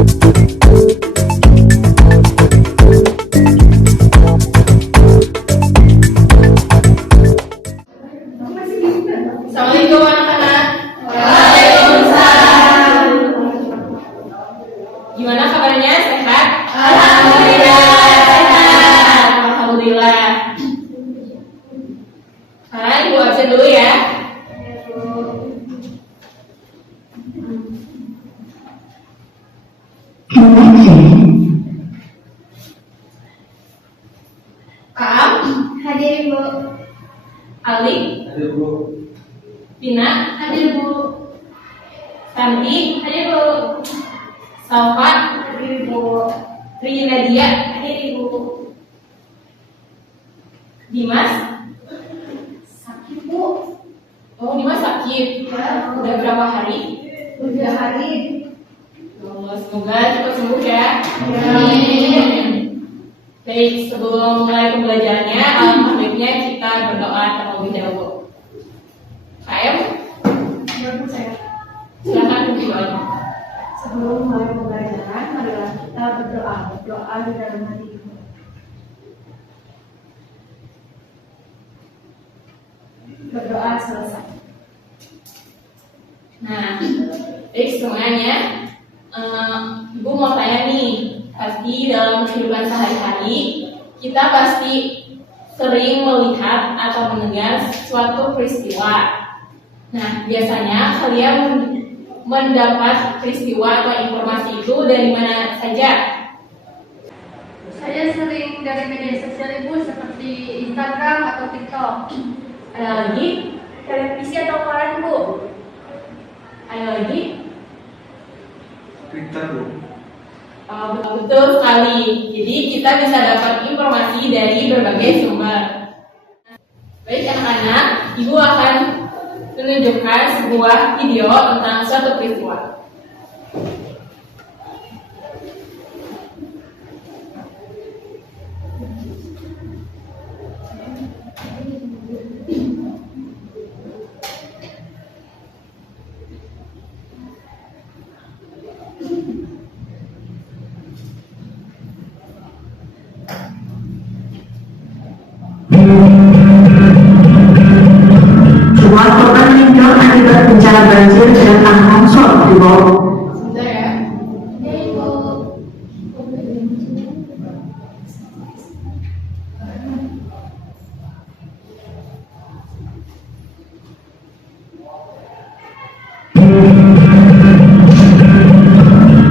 Assalamualaikum anak-anak. Waalaikumsalam. Gimana kabarnya? Sehat? Alhamdulillah sehat. Alhamdulillah. Sekarang Ibu absen dulu ya. Kaam, Hadir Bu. Ali, Hadir Bu. Tina, Hadir Bu. Santi, Hadir Bu. Salva, Hadir Bu. Tri Nadia, Hadir Bu. Dimas. Sakit Bu. Oh, Dimas sakit. Ya. Udah berapa hari? 3 hari. Oh, semoga cepat sembuh ya. Amin. Baik, sebelum mulai pembelajarannya, alangkah baiknya kita berdoa terlebih dahulu. KM, Menurut saya, silakan berdoa. sebelum mulai pembelajaran, marilah kita berdoa. Berdoa di dalam hati Ibu. Berdoa selesai. Nah, baik semuanya. Ibu mau tanya nih, pasti dalam kehidupan sehari-hari kita pasti sering melihat atau mendengar suatu peristiwa. Nah, biasanya kalian mendapat peristiwa atau informasi itu dari mana saja? Saya sering dari media sosial Ibu seperti Instagram atau TikTok. Ada lagi? Televisi atau koran Bu. Ada lagi? Twitter Bu. Betul sekali. Jadi kita bisa dapat informasi dari berbagai sumber. Baik anak-anak, Ibu akan menunjukkan sebuah video tentang suatu peristiwa. Jumlah korban meninggal akibat bencana banjir dan tanah longsor di bawah. Sebentar ya. Ya Ibu.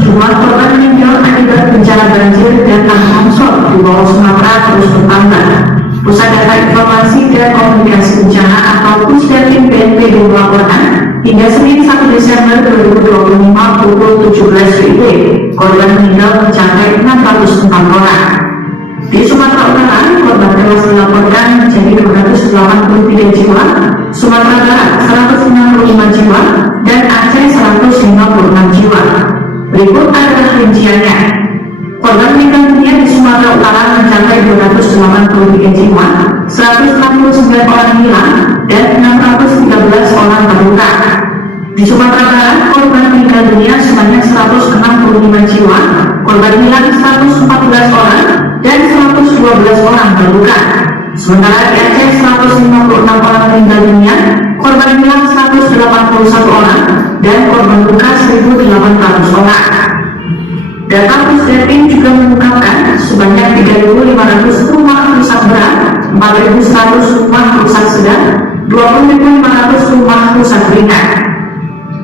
Jumlah korban meninggal akibat bencana banjir dan tanah longsor di bawah Sumatera terus bertambah. Pusat Data Informasi dan Komunikasi Bencana atau Pusdatin BNPB melaporkan hingga Senin 1 Desember 2025 pukul 17 WIB, korban meninggal mencapai 604 orang. Di Sumatera Utara, korban tewas dilaporkan menjadi 283 jiwa, Sumatera Barat 165 jiwa, dan Aceh 156 jiwa. Berikut adalah rinciannya. Korban meninggal dunia di Sumatera Utara mencapai 283 jiwa, 169 orang hilang, dan 613 orang terluka. Di Sumatera Barat, korban meninggal dunia sebanyak 165 jiwa, korban hilang 114 orang, dan 112 orang terluka. Sementara di Aceh 156 orang meninggal dunia, korban hilang 181 orang, dan korban luka 1.800 orang. Data Pusdatin juga mengungkapkan sebanyak 3.500 rumah rusak berat, 4.100 rumah rusak sedang, 20.500 rumah rusak ringan.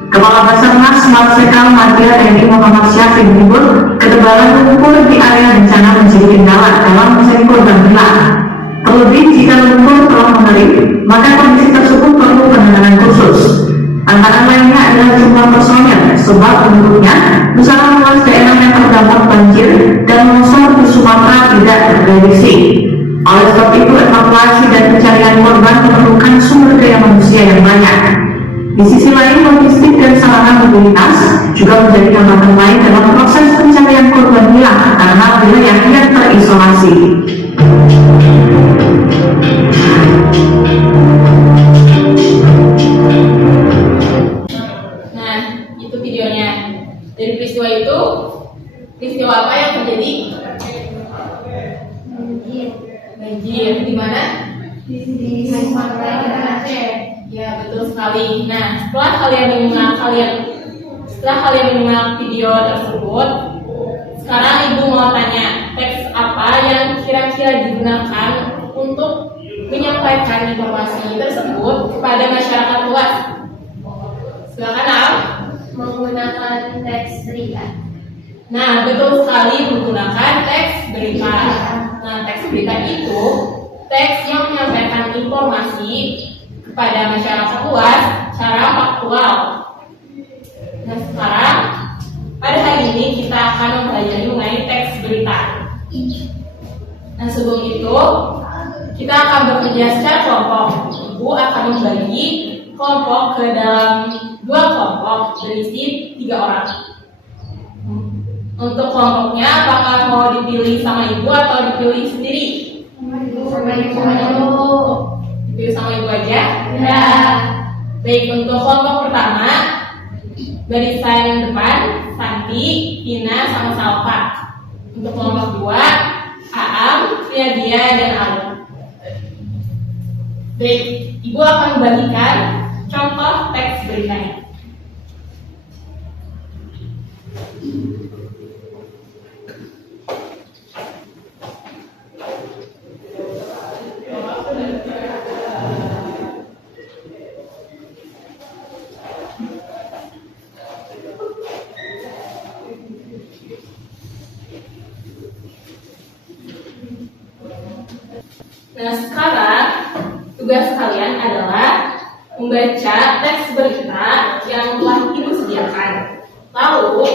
Kepala Basarnas Marsikal Madya TNI Muhammad Syafiq menyebut ketebalan lumpur di area bencana menjadi kendala dalam mencari korban hilang. Terlebih jika lumpur telah mengering, maka kondisi tersebut perlu penanganan khusus. Antara lainnya adalah jumlah personel, sebab menurutnya besaran luas daerah yang terdampak banjir dan longsor di Sumatera tidak terprediksi. Oleh sebab itu, evakuasi dan pencarian korban memerlukan sumber daya manusia yang banyak. Di sisi lain, logistik dan sarana mobilitas juga menjadi hambatan lain dalam proses pencarian korban hilang karena wilayah yang terisolasi. Nah, itu videonya. Dari peristiwa itu, Peristiwa apa yang terjadi? Banjir. Di mana? Di Sumatera Aceh. Ya, betul sekali. Nah, setelah kalian menyimak video tersebut, sekarang Ibu mau tanya, teks apa yang kira-kira digunakan untuk menyampaikan informasi tersebut kepada masyarakat luas? Silakan, Al. Menggunakan teks berita. Nah, betul sekali, menggunakan teks berita. Nah, teks berita itu teks yang menyampaikan informasi kepada masyarakat luas secara faktual. Nah, sekarang pada hari ini kita akan mempelajari mengenai teks berita. Nah, sebelum itu kita akan bekerja secara kelompok. Ibu akan membagi kelompok ke dalam 2 kelompok berisi 3 orang. Untuk kelompoknya apakah mau dipilih sama Ibu atau dipilih sendiri? Sama Ibu dulu. Dipilih sama Ibu aja? Ya. Baik, untuk kelompok pertama barisan depan Santi, Tina, sama Salva. Untuk kelompok 2 Aam, Friadia, dan Ali. Baik, Ibu akan membagikan contoh teks beritanya. Nah, sekarang tugas kalian adalah membaca teks berita yang telah Ibu sediakan. Lalu,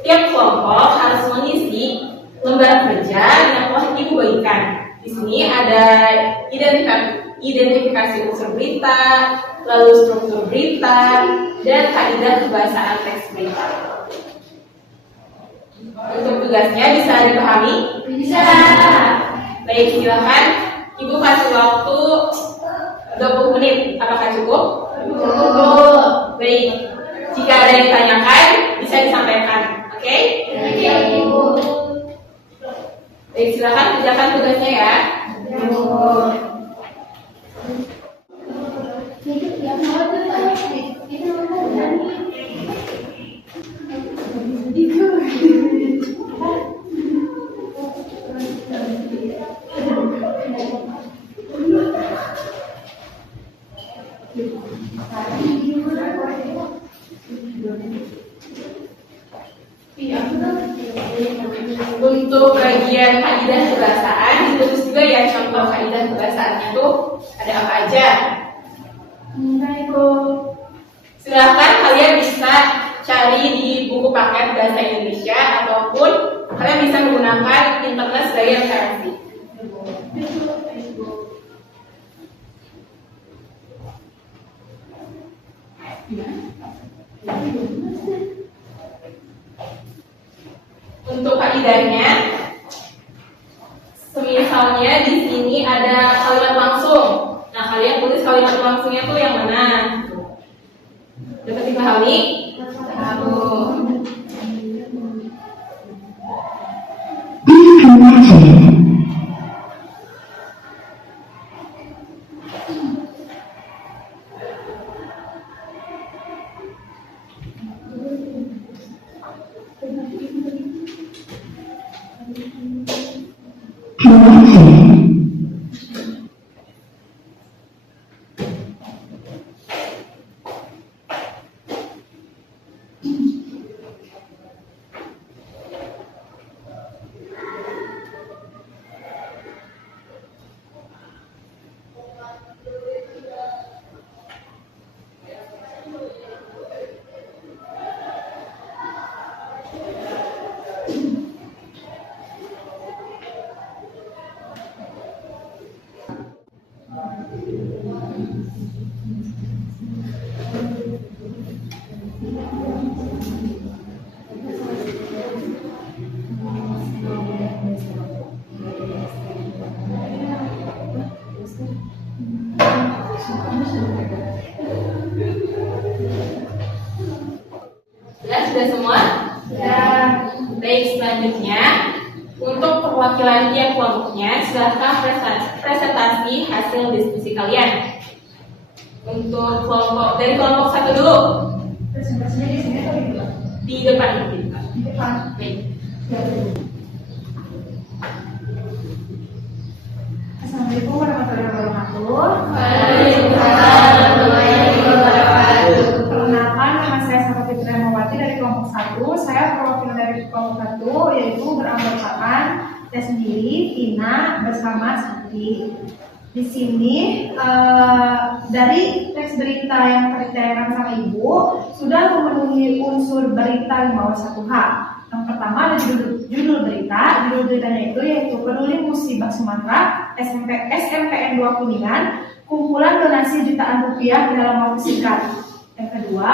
tiap kelompok harus mengisi lembar kerja yang telah Ibu bagikan. Di sini ada identifikasi unsur berita, lalu struktur berita, dan kaidah kebahasaan teks berita. Untuk tugasnya bisa dipahami? Bisa. Baik, silakan Ibu kasih waktu 20 menit. Apakah cukup? Cukup. Baik, jika ada yang ditanyakan bisa disampaikan. Oke? Oke, Ibu. Baik, silakan kerjakan tugasnya ya. Untuk bagian kaidah kebahasaan ditulis juga ya contoh kaidah kebahasaannya itu ada apa aja. Silahkan kalian bisa cari di buku paket bahasa Indonesia ataupun kalian bisa menggunakan internet sebagai referensi. Untuk kaidahnya, semisalnya di sini ada kalimat langsung. Nah, kalian tulis kalimat langsungnya tuh yang mana? Dapat dipahami? Tahu. Sudah semua? Ya. Baik, selanjutnya untuk perwakilan tiap kelompoknya, silahkan presentasi hasil diskusi kalian. Untuk dari kelompok 1 dulu. Presentasinya di sini atau di depan? Di depan. Di depan. Baik. Assalamualaikum warahmatullahi wabarakatuh. Waalaikumsalam warahmatullahi wabarakatuh. Perkenalkan, nama saya Sarah Fitri Mawati dari kelompok 1. Saya perwakilan dari kelompok 1, yaitu beranggotakan saya sendiri, Tina, bersama Sakti. Di sini dari teks berita yang ditayangkan sama Ibu sudah memenuhi unsur berita 5W1H. Yang pertama ada judul berita. Judul beritanya itu yaitu Peduli Musibah Sumatera SMPN 2 Kuningan, kumpulan donasi jutaan rupiah dalam waktu singkat. Yang kedua,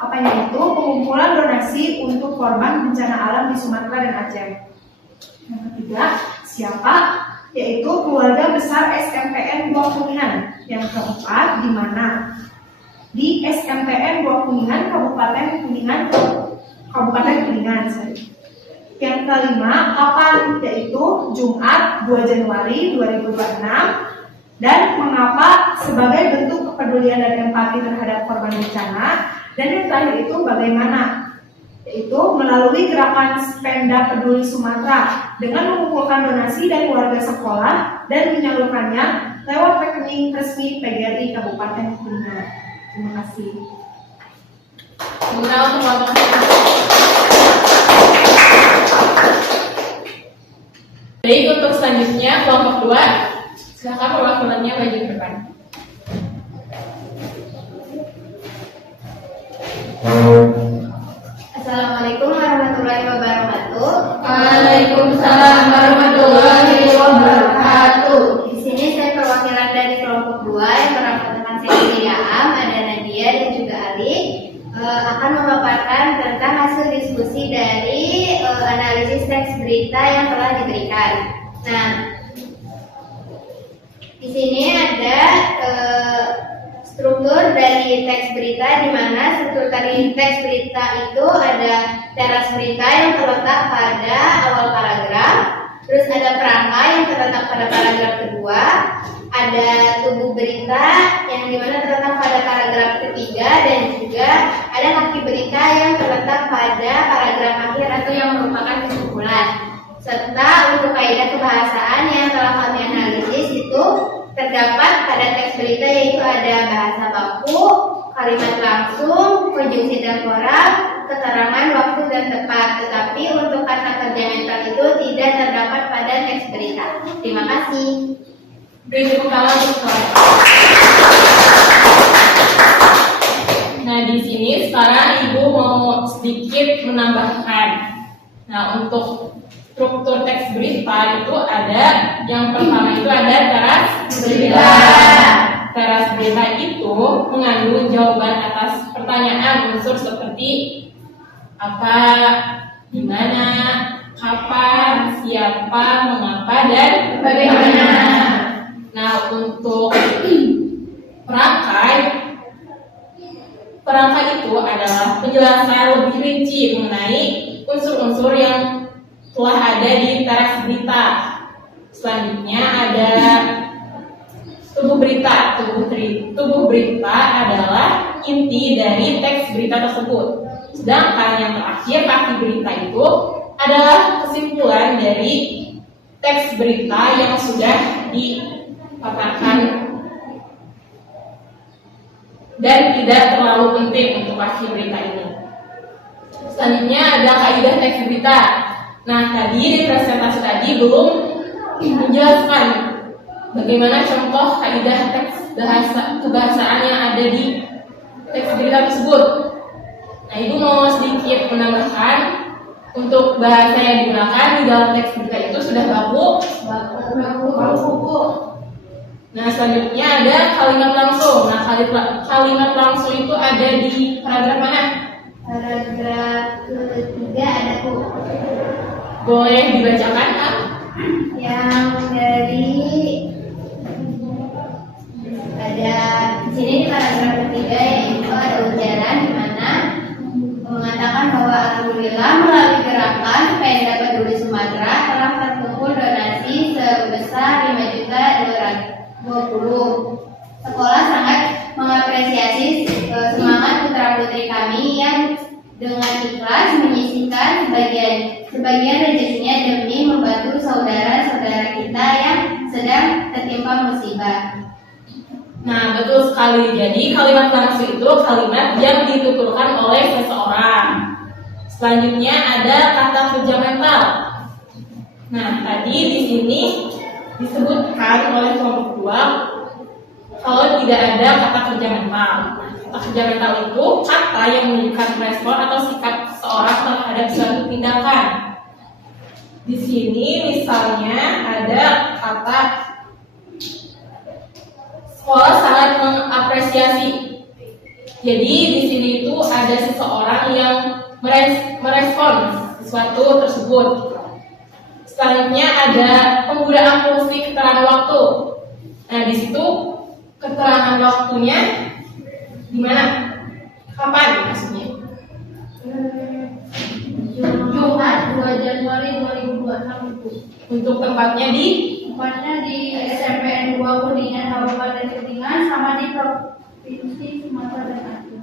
apanya itu pengumpulan donasi untuk korban bencana alam di Sumatera dan Aceh. Yang ketiga, siapa? Yaitu keluarga besar SMPN 2 Kuningan. Yang keempat, di mana? Di SMPN 2 Kuningan, Kabupaten Kuningan. Yang kelima, kapan? Yaitu Jumat 2 Januari 2026. Dan mengapa? Sebagai bentuk kepedulian dan empati terhadap korban bencana. Dan yang terakhir itu bagaimana? Yaitu melalui gerakan Spenda Peduli Sumatera dengan mengumpulkan donasi dari warga sekolah dan menyalurkannya lewat rekening resmi PGRI Kabupaten Kuningan. Terima kasih. Baik, untuk selanjutnya kelompok 2, silakan perwakilannya maju ke depan. Assalamualaikum warahmatullahi wabarakatuh. Waalaikumsalam warahmatullahi wabarakatuh. Di sini saya perwakilan dari kelompok 2 yang beranggotakan saya Am, ada Nadia dan juga Ali, akan memaparkan tentang hasil diskusi dari analisis teks berita yang telah diberikan. Nah, di sini ada struktur dari teks berita, di mana struktur dari teks berita itu ada teras berita yang terletak pada awal paragraf, terus ada perangkai yang terletak pada paragraf kedua, ada tubuh berita yang dimana terletak pada paragraf ketiga, dan juga ada kaki berita yang terletak pada paragraf akhir atau yang merupakan kesimpulan. Serta untuk kaidah kebahasaan yang telah kami analisis itu terdapat pada teks berita, yaitu ada bahasa baku, kalimat langsung, konjungsi temporal, keterangan waktu dan tepat. Tetapi untuk kata kerja mental itu tidak terdapat pada teks berita. Terima kasih. Beri tepuk tangan untuk saya. Nah, di sini sekarang Ibu mau sedikit menambahkan. Nah, untuk struktur teks berita itu ada, yang pertama itu ada teras berita. Teras berita itu mengandung jawaban atas pertanyaan unsur seperti apa, di mana, kapan, siapa, mengapa, dan bagaimana. Nah, untuk perangkai itu adalah penjelasan lebih rinci mengenai unsur-unsur yang telah ada di teks berita. Selanjutnya ada tubuh berita. Tubuh berita adalah inti dari teks berita tersebut. Sedangkan yang terakhir, kaki berita itu adalah kesimpulan dari teks berita yang sudah dikatakan dan tidak terlalu penting untuk kaki berita ini. Selanjutnya ada kaidah teks berita. Nah, tadi di presentasi tadi belum menjelaskan bagaimana contoh kaidah teks kebahasaan yang ada di teks berita tersebut. Nah, Ibu mau sedikit menambahkan untuk bahasa yang digunakan di dalam teks berita itu sudah baku. Nah, selanjutnya ada kalimat langsung. Nah, kalimat langsung itu ada di paragraf mana? Paragraf ketiga ada Boleh dibacakan, Kak? yang dari ada di sini di paragraf ketiga, yaitu ada ujaran di mana mengatakan bahwa bahwa alhamdulillah melalui gerakan supaya dapat dulu Sumatera telah terkumpul donasi sebesar 5.220.000. Sekolah sangat mengapresiasi semangat putra-putri kami yang dengan ikhlas menyisihkan sebagian rezekinya demi membantu saudara-saudara kita yang sedang tertimpa musibah. Nah, betul sekali. Jadi kalimat langsung itu kalimat yang dituturkan oleh seseorang. Selanjutnya ada kata kerja mental. Nah, tadi di sini disebutkan oleh kelompok 2 kalau tidak ada kata kerja mental. Kata kerja mental itu kata yang menunjukkan respon atau sikap seseorang terhadap suatu tindakan. Di sini misalnya ada kata sekolah sangat mengapresiasi. Jadi di sini itu ada seseorang yang merespon sesuatu tersebut. Selanjutnya ada penggunaan fungsi keterangan waktu. Nah, di situ keterangan waktunya di mana? Kapan maksudnya? Jumat 2 Januari 2021. Untuk tempatnya di SMPN 2 Kuningan Kabupaten Kuningan sama di Provinsi Sumatera dan Aceh.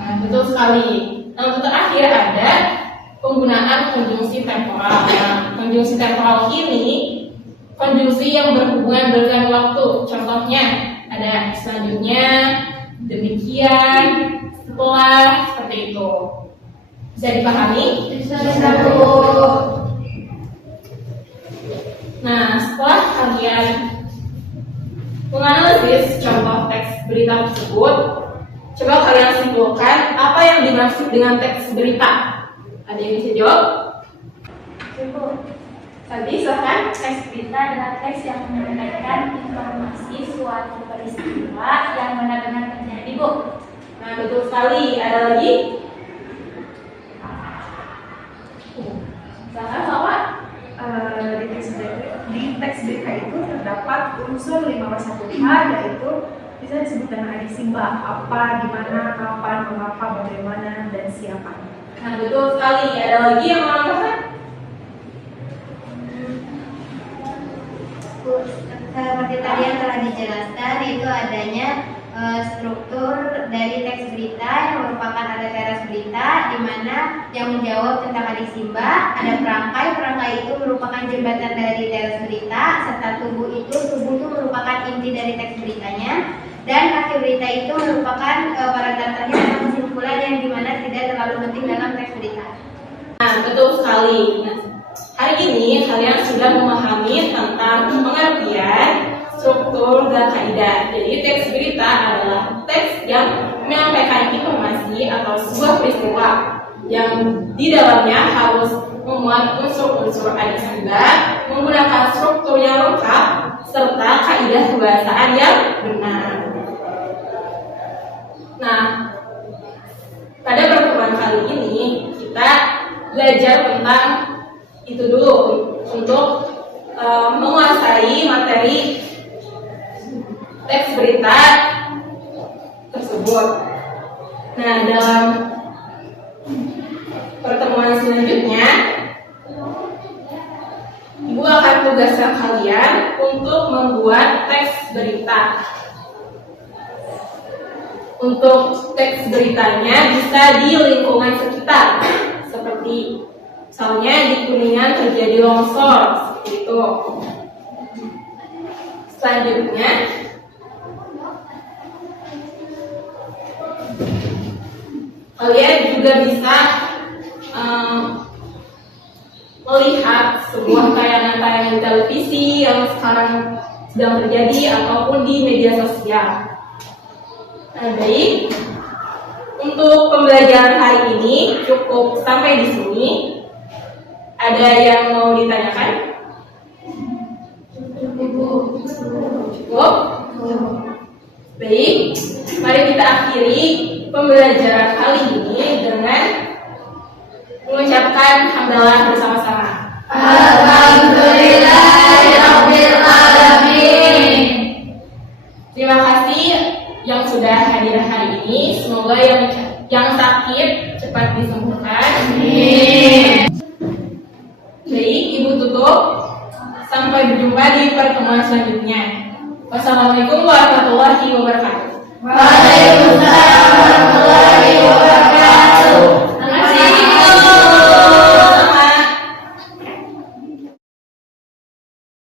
Nah, betul sekali. Nah, untuk terakhir ada penggunaan konjungsi temporal. Nah, konjungsi temporal ini konjungsi yang berhubungan dengan waktu. Contohnya ada selanjutnya, demikian, setelah, seperti itu. Bisa dipahami? Bisa. Nah, setelah kalian menganalisis contoh teks berita tersebut, coba kalian simpulkan apa yang dimaksud dengan teks berita. Ada yang bisa jawab? Tadi silahkan. Teks berita adalah teks yang menyampaikan informasi suatu peristiwa yang benar-benar terjadi, Bu. Nah, betul sekali. Ada lagi? Silahkan, Bapak. Di teks berita itu terdapat unsur 5+1H, yaitu bisa disebut dengan adisimba, apa, di mana, kapan, mengapa, bagaimana, dan siapa. Nah, betul sekali. Ada lagi yang mau nambahkan? Seperti tadi yang telah dijelaskan, itu adanya struktur dari teks berita yang merupakan ada teras berita di mana yang menjawab tentang adisimba, ada perangkai itu merupakan jembatan dari teras berita, serta tubuh itu merupakan inti dari teks beritanya, dan akhir berita itu merupakan paragraf terakhir atau kesimpulan yang dimana tidak terlalu penting dalam teks berita. Nah, betul sekali. Nah, hari ini kalian sudah memahami tentang pengertian, struktur, dan kaidah. Jadi teks berita adalah teks yang menyampaikan informasi atau sebuah peristiwa yang di dalamnya harus memuat unsur-unsur adisimba, menggunakan struktur yang lengkap, serta kaidah kebahasaan yang benar. Nah, pada pertemuan kali ini kita belajar tentang itu dulu untuk menguasai materi teks berita tersebut. Nah, dalam pertemuan selanjutnya Ibu akan tugaskan kalian untuk membuat teks berita. Untuk teks beritanya bisa di lingkungan sekitar, seperti misalnya di Kuningan terjadi longsor, seperti itu. Selanjutnya kalian juga bisa melihat sebuah tayangan-tayangan di televisi yang sekarang sedang terjadi ataupun di media sosial. Nah, baik, untuk pembelajaran hari ini cukup sampai di sini. Ada yang mau ditanyakan? Cukup? Baik, mari kita akhiri pembelajaran kali ini dengan mengucapkan hamdalah bersama-sama. Alhamdulillahirabbil alamin. Terima kasih yang sudah hadir hari ini. Semoga yang sakit cepat disembuhkan. Baik, Ibu tutup. Sampai berjumpa di pertemuan selanjutnya. Wassalamualaikum warahmatullahi wabarakatuh.